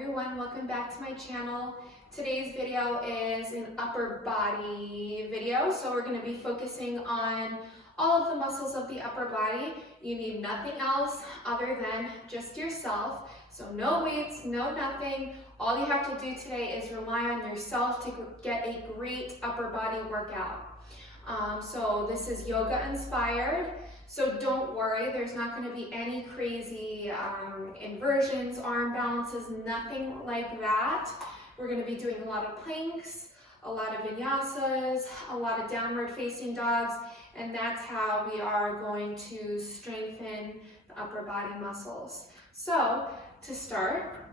everyone, welcome back to my channel. Today's video is an upper body video, so we're going to be focusing on all of the muscles of the upper body. You need nothing else other than just yourself, so no weights, no nothing. All you have to do today is rely on yourself to get a great upper body workout. So this is yoga inspired. So don't worry, there's not going to be any crazy inversions, arm balances, nothing like that. We're going to be doing a lot of planks, a lot of vinyasas, a lot of downward facing dogs, and that's how we are going to strengthen the upper body muscles. So to start,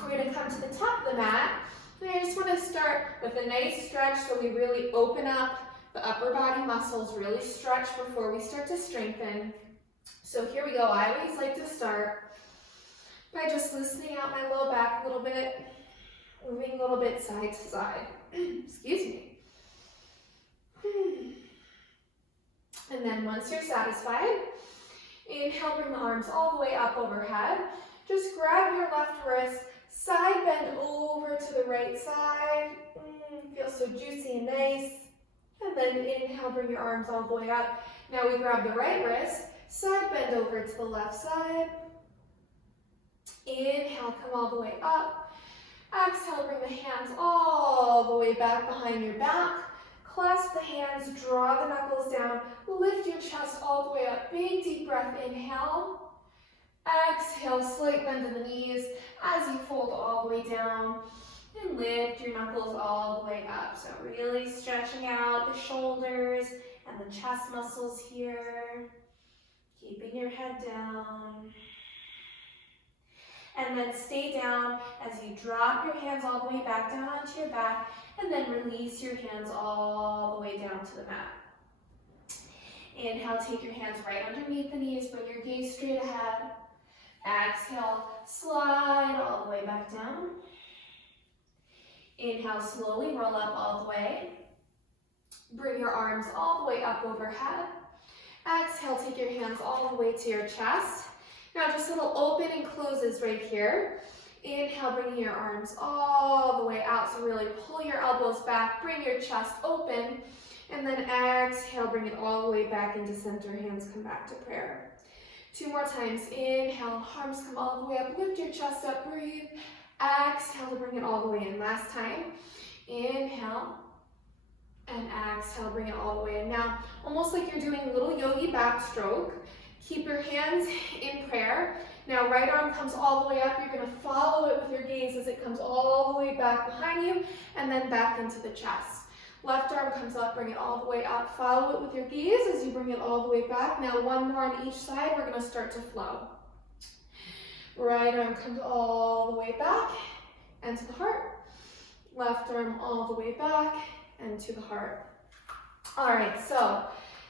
we're going to come to the top of the mat, and I just want to start with a nice stretch so we really open up the upper body muscles, really stretch before we start to strengthen. So here we go. I always like to start by just loosening out my low back a little bit, moving a little bit side to side. Excuse me. And then once you're satisfied, inhale, bring the arms all the way up overhead. Just grab your left wrist, side bend over to the right side. Feels so juicy and nice. And then inhale, bring your arms all the way up. Now we grab the right wrist, side bend over to the left side. Inhale, come all the way up. Exhale, bring the hands all the way back behind your back. Clasp the hands, draw the knuckles down, lift your chest all the way up. Big deep breath, inhale. Exhale, slight bend in the knees as you fold all the way down. And lift your knuckles all the way up. So really stretching out the shoulders and the chest muscles here. Keeping your head down. And then stay down as you drop your hands all the way back down onto your back. And then release your hands all the way down to the mat. Inhale, take your hands right underneath the knees. Bring your gaze straight ahead. Exhale, slide all the way back down. Inhale, slowly roll up all the way. Bring your arms all the way up overhead. Exhale, take your hands all the way to your chest. Now just little open and closes right here. Inhale, bringing your arms all the way out. So really pull your elbows back, bring your chest open. And then exhale, bring it all the way back into center. Hands come back to prayer. 2 more times. Inhale, arms come all the way up. Lift your chest up, breathe. Exhale to bring it all the way in. Last time. Inhale. And exhale, bring it all the way in. Now, almost like you're doing a little yogi backstroke. Keep your hands in prayer. Now, right arm comes all the way up. You're going to follow it with your gaze as it comes all the way back behind you and then back into the chest. Left arm comes up, bring it all the way up. Follow it with your gaze as you bring it all the way back. Now, one more on each side. We're going to start to flow. Right arm comes all the way back and to the heart. Left arm all the way back and to the heart. All right, so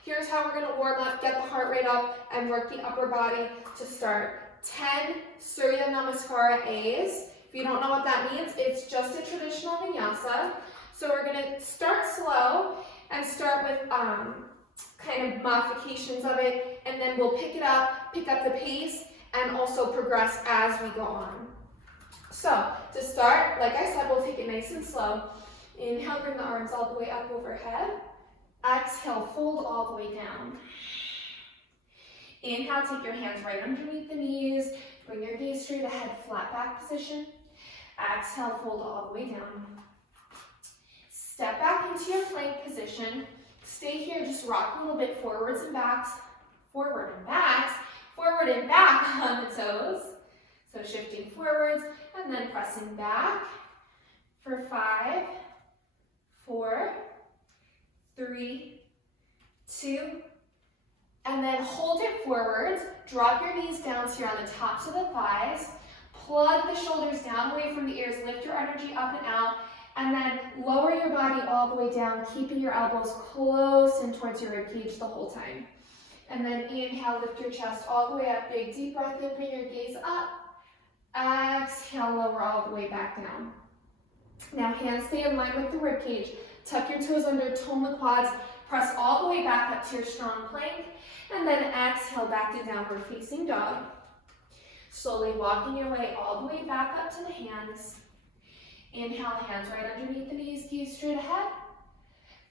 here's how we're going to warm up, get the heart rate up, and work the upper body to start. 10 Surya Namaskara A's. If you don't know what that means, it's just a traditional vinyasa. So we're going to start slow and start with kind of modifications of it, and then we'll pick up the pace, and also progress as we go on. So to start, like I said, we'll take it nice and slow. Inhale, bring the arms all the way up overhead. Exhale, fold all the way down. Inhale, take your hands right underneath the knees. Bring your gaze straight ahead, flat back position. Exhale, fold all the way down. Step back into your plank position. Stay here, just rock a little bit forwards and backs, forward and backs. Forward and back on the toes. So shifting forwards and then pressing back for 5, 4, 3, 2, and then hold it forwards. Drop your knees down so you're on the tops of the thighs. Plug the shoulders down away from the ears. Lift your energy up and out. And then lower your body all the way down, keeping your elbows close and towards your ribcage the whole time. And then inhale, lift your chest all the way up. Big deep breath in, bring your gaze up. Exhale, lower all the way back down. Now hands stay in line with the ribcage. Tuck your toes under, tone the quads. Press all the way back up to your strong plank. And then exhale back to downward facing dog. Slowly walking your way all the way back up to the hands. Inhale, hands right underneath the knees, gaze straight ahead.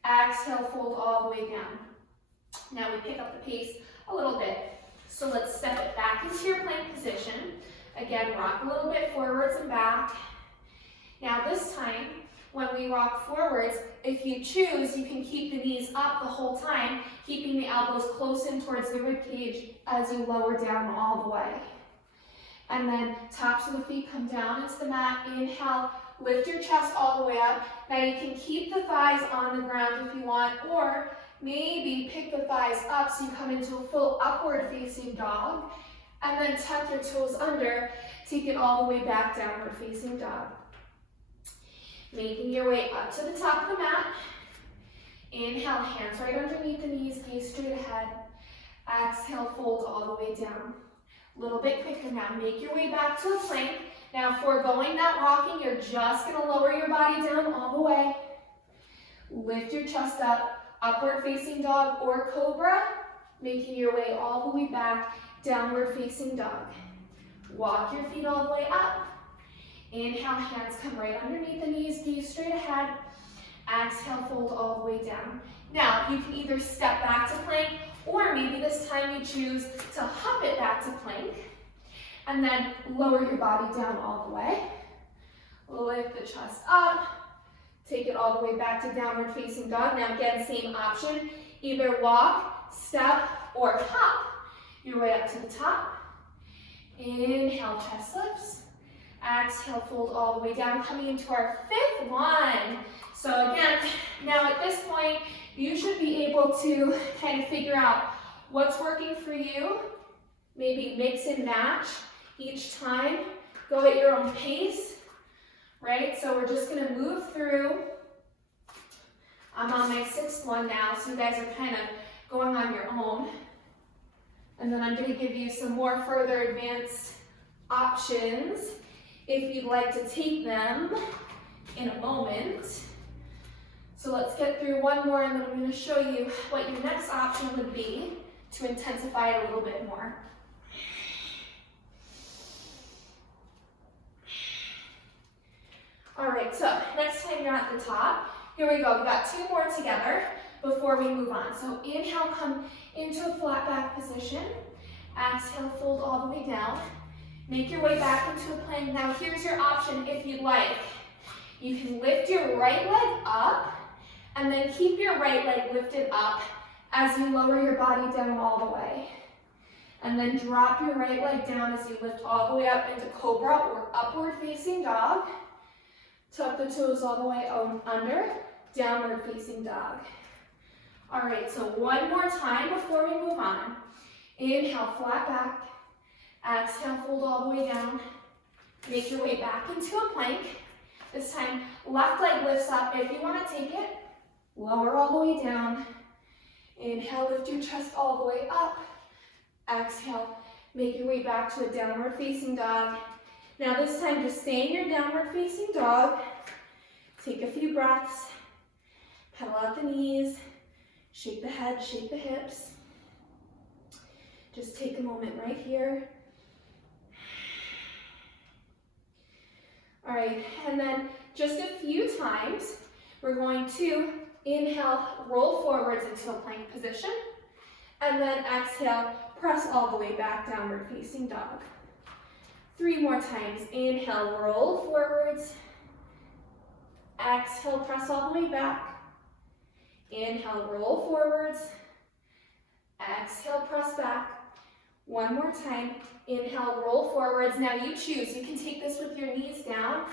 Exhale, fold all the way down. Now we pick up the pace a little bit. So let's step it back into your plank position. Again, rock a little bit forwards and back. Now this time, when we rock forwards, if you choose, you can keep the knees up the whole time, keeping the elbows close in towards the rib cage as you lower down all the way. And then tops of the feet come down into the mat. Inhale, lift your chest all the way up. Now you can keep the thighs on the ground if you want, or maybe pick the thighs up so you come into a full upward facing dog. And then tuck your toes under, take it all the way back, downward facing dog. Making your way up to the top of the mat. Inhale, hands right underneath the knees, gaze straight ahead. Exhale, fold all the way down. A little bit quicker now. Make your way back to a plank. Now, foregoing that rocking, you're just going to lower your body down all the way. Lift your chest up, upward facing dog or cobra. Making your way all the way back, downward facing dog. Walk your feet all the way up. Inhale, hands come right underneath the knees, gaze straight ahead. Exhale, fold all the way down. Now, you can either step back to plank, or maybe this time you choose to hop it back to plank, and then lower your body down all the way. Lift the chest up, take it all the way back to downward facing dog. Now again, same option, either walk, step, or hop your way up to the top. Inhale, chest lifts. Exhale, fold all the way down, coming into our fifth one. So again, now at this point, you should be able to kind of figure out what's working for you. Maybe mix and match each time. Go at your own pace, right? So we're just gonna move through. I'm on my sixth one now, so you guys are kind of going on your own. And then I'm gonna give you some more further advanced options if you'd like to take them in a moment. So let's get through one more, and then I'm going to show you what your next option would be to intensify it a little bit more. All right, so next time you're at the top, here we go. We got two more together before we move on. So inhale, come into a flat back position. Exhale, fold all the way down. Make your way back into a plank. Now here's your option if you'd like. You can lift your right leg up and then keep your right leg lifted up as you lower your body down all the way. And then drop your right leg down as you lift all the way up into cobra or upward facing dog. Tuck the toes all the way under, downward facing dog. All right, so one more time before we move on. Inhale, flat back. Exhale, fold all the way down. Make your way back into a plank. This time, left leg lifts up. If you want to take it, lower all the way down. Inhale, lift your chest all the way up. Exhale, make your way back to a downward facing dog. Now this time, just stay in your downward facing dog. Take a few breaths. Pedal out the knees. Shake the head, shake the hips. Just take a moment right here. All right, and then just a few times, we're going to inhale, roll forwards into a plank position, and then exhale, press all the way back, downward facing dog. 3 more times. Inhale, roll forwards. Exhale, press all the way back. Inhale, roll forwards. Exhale, press back. 1 more time. Inhale, roll forwards. Now you choose. You can take this with your knees down.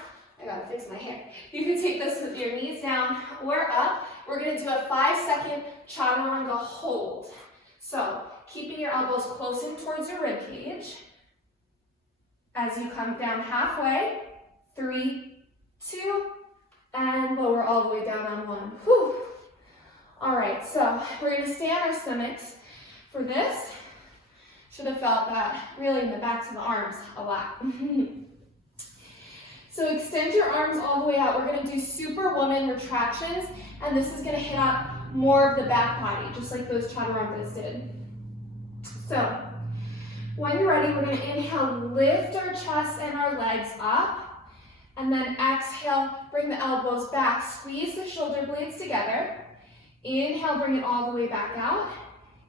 I gotta fix my hair. You can take this with your knees down or up. We're gonna do a 5-second chaturanga hold. So, keeping your elbows close in towards your rib cage. As you come down halfway, 3, 2, and lower all the way down on 1. Whew. All right, so we're gonna stay on our stomachs for this. Should have felt that really in the backs of the arms a lot. So extend your arms all the way out. We're gonna do Superwoman retractions, and this is gonna hit up more of the back body, just like those chaturangas did. So When you're ready, we're going to inhale, lift our chest and our legs up. And then exhale, bring the elbows back, squeeze the shoulder blades together. Inhale, bring it all the way back out.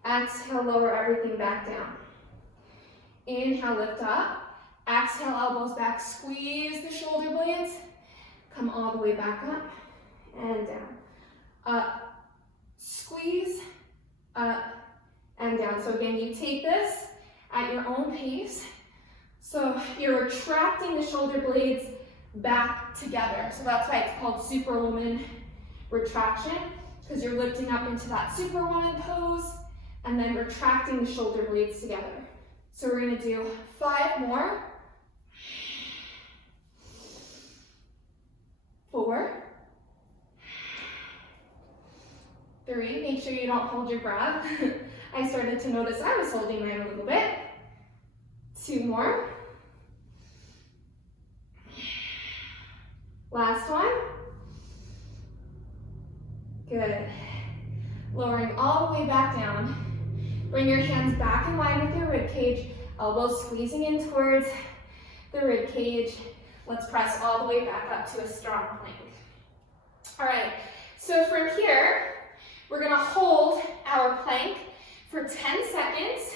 Exhale, lower everything back down. Inhale, lift up. Exhale, elbows back, squeeze the shoulder blades. Come all the way back up and down. Up, squeeze, up, and down. So again, you take this at your own pace. So you're retracting the shoulder blades back together. So that's why it's called Superwoman retraction, because you're lifting up into that Superwoman pose and then retracting the shoulder blades together. So we're going to do 5 more. 4, 3, make sure you don't hold your breath. I started to notice I was holding mine a little bit. 2 more. Last one. Good. Lowering all the way back down. Bring your hands back in line with your rib cage, elbows squeezing in towards the rib cage. Let's press all the way back up to a strong plank. All right, so from here, we're gonna hold our plank for 10 seconds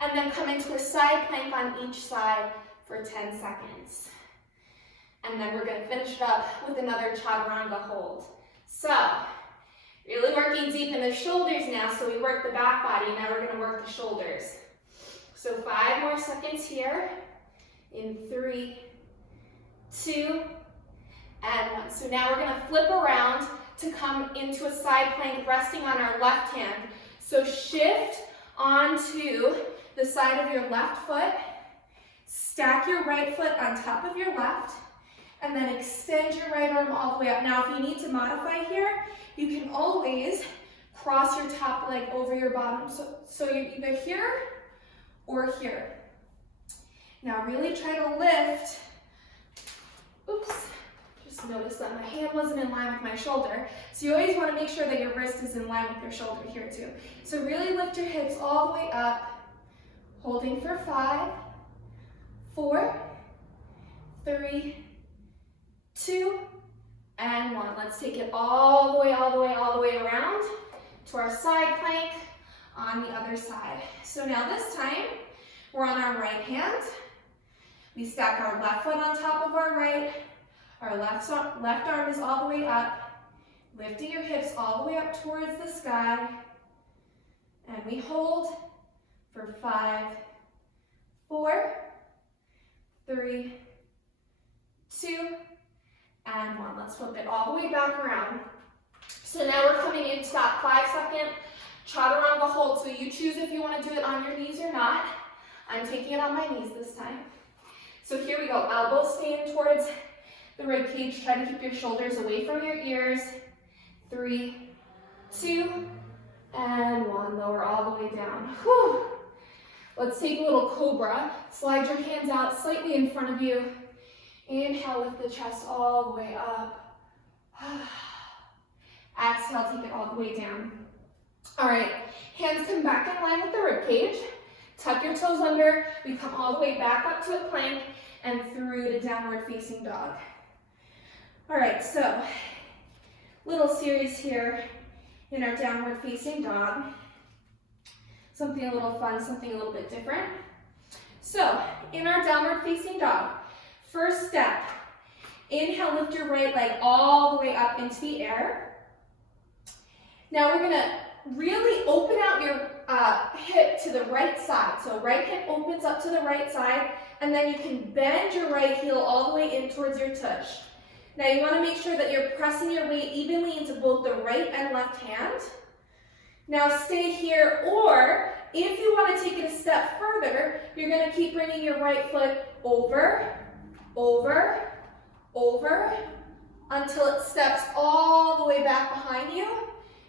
and then come into a side plank on each side for 10 seconds. And then we're gonna finish it up with another chaturanga hold. So, really working deep in the shoulders now, so we work the back body, now we're gonna work the shoulders. So 5 more seconds here, in 3, 2, and 1. So now we're gonna flip around to come into a side plank, resting on our left hand. So shift onto the side of your left foot, stack your right foot on top of your left, and then extend your right arm all the way up. Now, if you need to modify here, you can always cross your top leg over your bottom. So you're either here or here. Now really try to lift. Oops, just noticed that my hand wasn't in line with my shoulder. So you always want to make sure that your wrist is in line with your shoulder here too. So really lift your hips all the way up, holding for 5, 4, 3, 2, and 1. Let's take it all the way around to our side plank on the other side. So now this time, we're on our right hand. We stack our left foot on top of our right. Our left arm is all the way up, lifting your hips all the way up towards the sky. And we hold for 5, 4, 3, 2, and 1. Let's flip it all the way back around. So now we're coming into that 5-second chaturanga hold. So you choose if you want to do it on your knees or not. I'm taking it on my knees this time. So here we go. Elbows staying towards the rib cage. Try to keep your shoulders away from your ears. 3, 2, and 1. Lower all the way down. Whew. Let's take a little cobra. Slide your hands out slightly in front of you. Inhale, lift the chest all the way up. Exhale, take it all the way down. All right, hands come back in line with the rib cage. Tuck your toes under. We come all the way back up to a plank and through to downward facing dog. All right, so little series here in our downward facing dog. Something a little fun, something a little bit different. So in our downward facing dog, first step, inhale, lift your right leg all the way up into the air. Now we're gonna really open out your hip to the right side. So right hip opens up to the right side, and then you can bend your right heel all the way in towards your tush. Now you wanna make sure that you're pressing your weight evenly into both the right and left hand. Now stay here, or if you wanna take it a step further, you're gonna keep bringing your right foot over, over, over, until it steps all the way back behind you,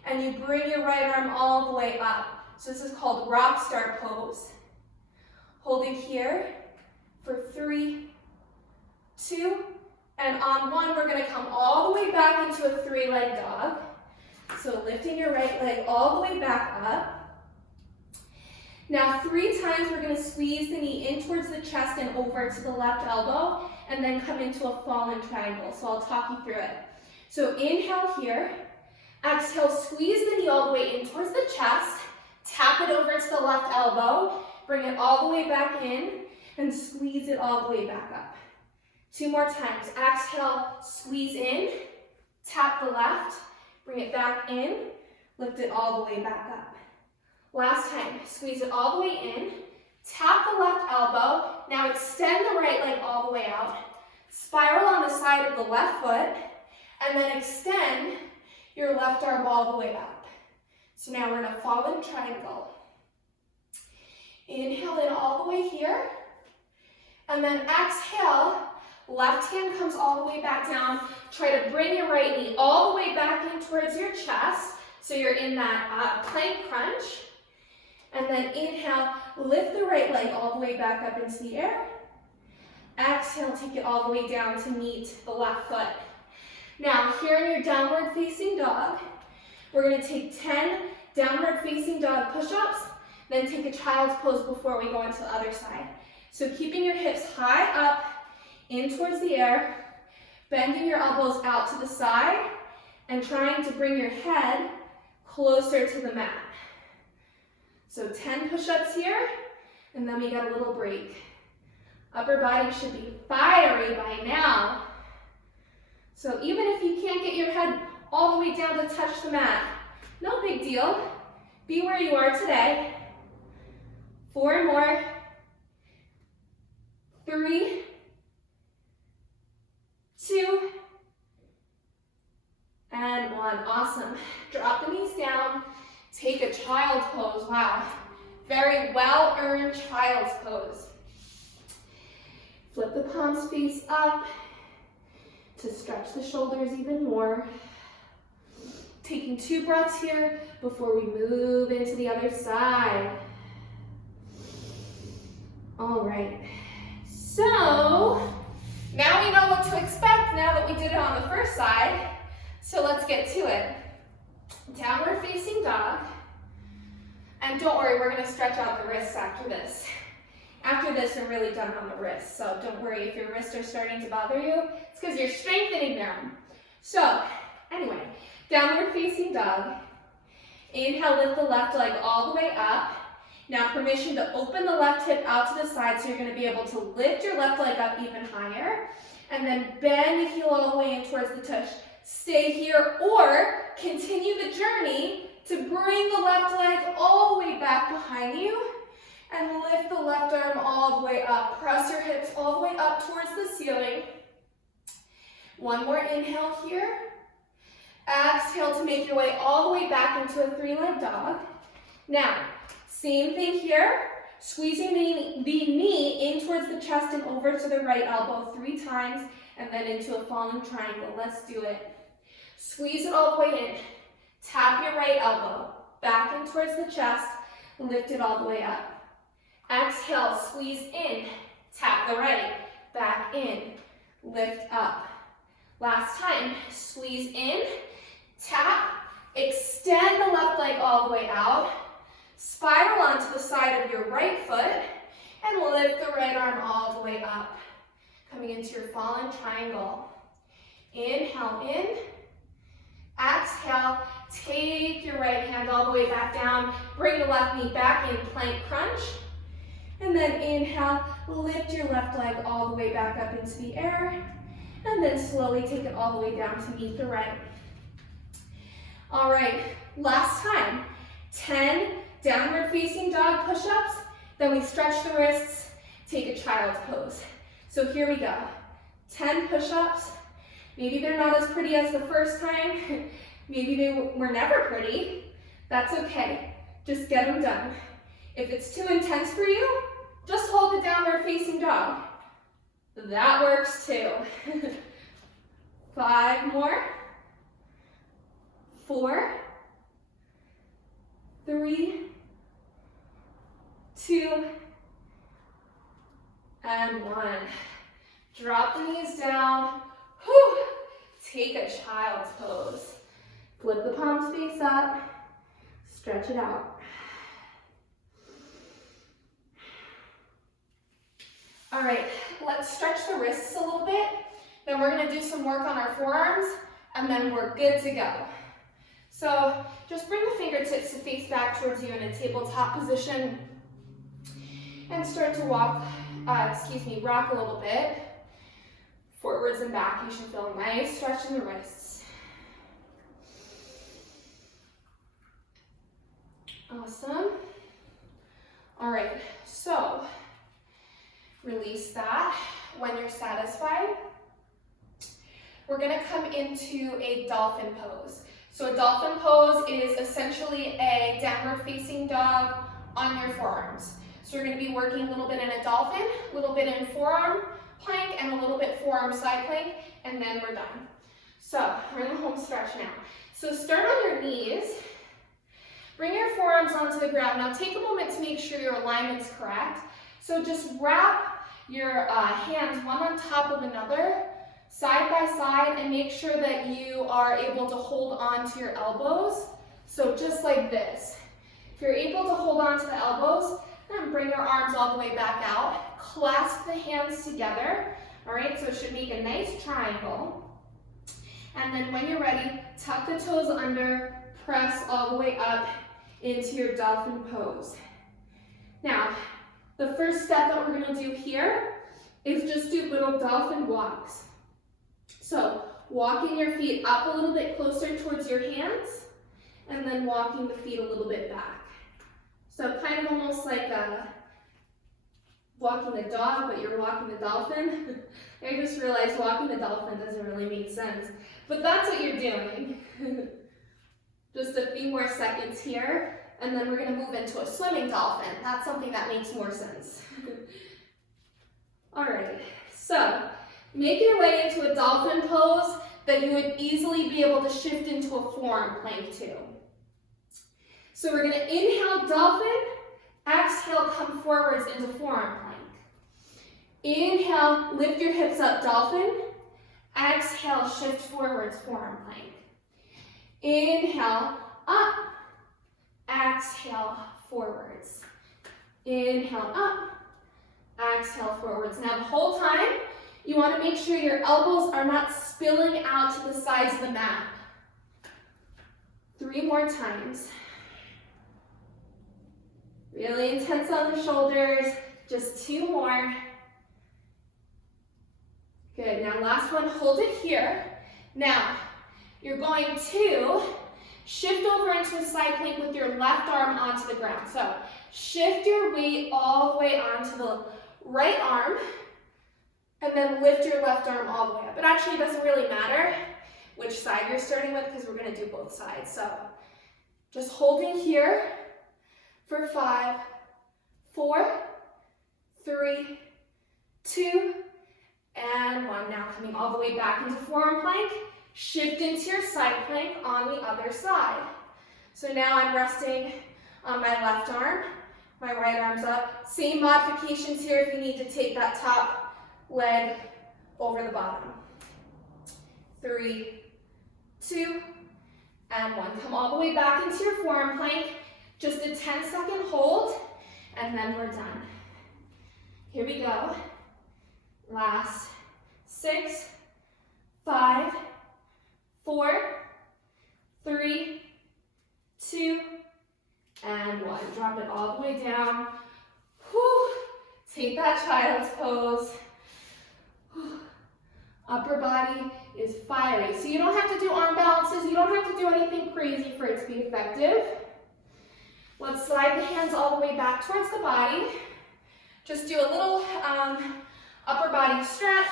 and you bring your right arm all the way up. So this is called rock star pose. Holding here for 3, 2, and on 1, we're gonna come all the way back into a 3-leg dog. So lifting your right leg all the way back up. Now 3 times we're going to squeeze the knee in towards the chest and over to the left elbow, and then come into a fallen triangle. So I'll talk you through it. So inhale here, exhale, squeeze the knee all the way in towards the chest, tap it over to the left elbow, bring it all the way back in, and squeeze it all the way back up. 2 more times. Exhale, squeeze in, tap the left, bring it back in, lift it all the way back up. Last time, squeeze it all the way in, tap the left elbow, now extend the right leg all the way out, spiral on the side of the left foot, and then extend your left arm all the way up. So now we're in a fallen triangle. Inhale in all the way here, and then exhale, left hand comes all the way back down. Try to bring your right knee all the way back in towards your chest, so you're in that plank crunch. And then inhale, lift the right leg all the way back up into the air. Exhale, take it all the way down to meet the left foot. Now, here in your downward facing dog, we're going to take 10 downward facing dog push-ups, then take a child's pose before we go into the other side. So keeping your hips high up, in towards the air, bending your elbows out to the side, and trying to bring your head closer to the mat. So 10 push-ups here, and then we got a little break. Upper body should be fiery by now. So even if you can't get your head all the way down to touch the mat, no big deal. Be where you are today. 4 more. 3, 2, and 1. Awesome. Drop the knees down. Take a child's pose. Wow. Very well-earned child's pose. Flip the palms face up to stretch the shoulders even more. Taking 2 breaths here before we move into the other side. All right. So, now we know what to expect now that we did it on the first side. So let's get to it. Downward facing dog. And don't worry, we're going to stretch out the wrists after this. After this, we're really done on the wrists. So don't worry if your wrists are starting to bother you. It's because you're strengthening them. So, anyway, downward facing dog. Inhale, lift the left leg all the way up. Now permission to open the left hip out to the side, so you're going to be able to lift your left leg up even higher. And then bend the heel all the way in towards the tush. Stay here or continue the journey to bring the left leg all the way back behind you and lift the left arm all the way up. Press your hips all the way up towards the ceiling. 1 more inhale here. Exhale to make your way all the way back into a 3-leg dog. Now, same thing here. Squeezing the knee in towards the chest and over to the right elbow 3 times, and then into a fallen triangle. Let's do it. Squeeze it all the way in. Tap your right elbow back in towards the chest. Lift it all the way up. Exhale, squeeze in. Tap the right, back in. Lift up. Last time, squeeze in, tap, extend the left leg all the way out. Spiral onto the side of your right foot and lift the right arm all the way up. Coming into your fallen triangle. Inhale in. Exhale, take your right hand all the way back down. Bring the left knee back in plank crunch. And then inhale, lift your left leg all the way back up into the air. And then slowly take it all the way down to meet the right. All right, last time. 10 downward facing dog push-ups. Then we stretch the wrists, take a child's pose. So here we go. 10 push-ups. Maybe they're not as pretty as the first time. Maybe they were never pretty. That's okay. Just get them done. If it's too intense for you, just hold the downward facing dog. That works too. 5 more. 4, 3, 2, and 1. Drop the knees down. Whew. Take a child's pose. Flip the palms face up. Stretch it out. All right, let's stretch the wrists a little bit. Then we're gonna do some work on our forearms, and then we're good to go. So just bring the fingertips to face back towards you in a tabletop position and start to rock a little bit. Forwards and back, you should feel nice stretch in the wrists. Awesome. All right, so release that when you're satisfied. We're gonna come into a dolphin pose. So a dolphin pose is essentially a downward facing dog on your forearms. So we're gonna be working a little bit in a dolphin, a little bit in forearm plank, and a little bit forearm side plank, and then we're done. So we're in the home stretch now. So start on your knees, bring your forearms onto the ground. Now take a moment to make sure your alignment's correct. So just wrap your hands one on top of another, side by side, and make sure that you are able to hold on to your elbows. So just like this. If you're able to hold on to the elbows, then bring your arms all the way back out. Clasp the hands together. All right, so it should make a nice triangle. And then when you're ready, tuck the toes under, press all the way up into your dolphin pose. Now, the first step that we're gonna do here is just do little dolphin walks. So walking your feet up a little bit closer towards your hands, and then walking the feet a little bit back. So kind of almost like walking the dog, but you're walking the dolphin. I just realized walking the dolphin doesn't really make sense, but that's what you're doing. Just a few more seconds here, and then we're gonna move into a swimming dolphin. That's something that makes more sense. All right, so make your way into a dolphin pose that you would easily be able to shift into a forearm plank too. So we're gonna inhale dolphin, exhale, come forwards into forearm plank. Inhale, lift your hips up, dolphin. Exhale, shift forwards, forearm plank. Inhale, up. Exhale, forwards. Inhale, up. Exhale, forwards. Now the whole time, you want to make sure your elbows are not spilling out to the sides of the mat. 3 more times. Really intense on the shoulders. Just 2 more. Good. Now last one, hold it here. Now, you're going to shift over into a side plank with your left arm onto the ground. So shift your weight all the way onto the right arm, and then lift your left arm all the way up. It actually doesn't really matter which side you're starting with because we're going to do both sides. So just holding here for 5, 4, 3, 2, and 1. Now coming all the way back into forearm plank. Shift into your side plank on the other side. So now I'm resting on my left arm, my right arm's up. Same modifications here if you need to take that top leg over the bottom. 3, 2, and 1. Come all the way back into your forearm plank. Just a 10-second hold, and then we're done. Here we go. Last 6, 5, 4, 3, 2, and 1. Drop it all the way down. Whew. Take that child's pose. Whew. Upper body is fiery. So you don't have to do arm balances. You don't have to do anything crazy for it to be effective. Let's slide the hands all the way back towards the body. Just do a little upper body stretch,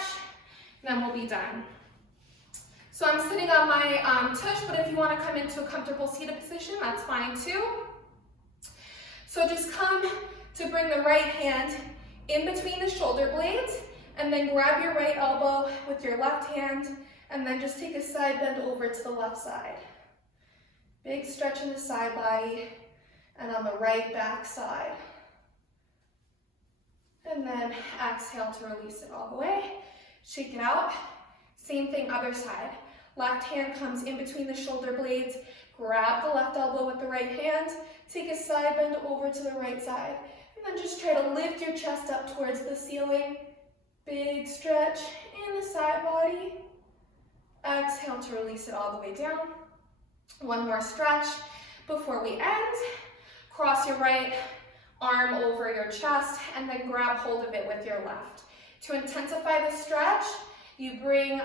and then we'll be done. So I'm sitting on my tush, but if you want to come into a comfortable seated position, that's fine too. So just come to bring the right hand in between the shoulder blades, and then grab your right elbow with your left hand, and then just take a side bend over to the left side. Big stretch in the side body, and on the right back side. And then exhale to release it all the way. Shake it out. Same thing, other side. Left hand comes in between the shoulder blades. Grab the left elbow with the right hand. Take a side bend over to the right side. And then just try to lift your chest up towards the ceiling Big stretch in the side body. Exhale to release it all the way down. One more stretch before we end. Cross your right arm over your chest and then grab hold of it with your left. To intensify the stretch, you bring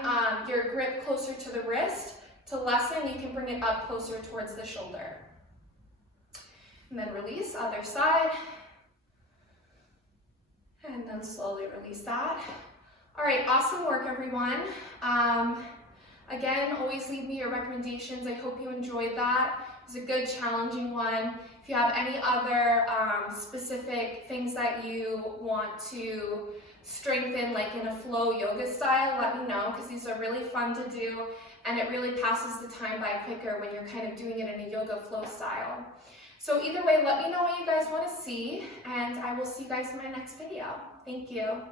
your grip closer to the wrist. To lessen, you can bring it up closer towards the shoulder. And then release, other side. And then slowly release that. All right, awesome work, everyone. Again, always leave me your recommendations. I hope you enjoyed that. It was a good, challenging one. If you have any other specific things that you want to strengthen, like in a flow yoga style, let me know, because these are really fun to do, and it really passes the time by quicker when you're kind of doing it in a yoga flow style. So either way, let me know what you guys want to see, and I will see you guys in my next video. Thank you.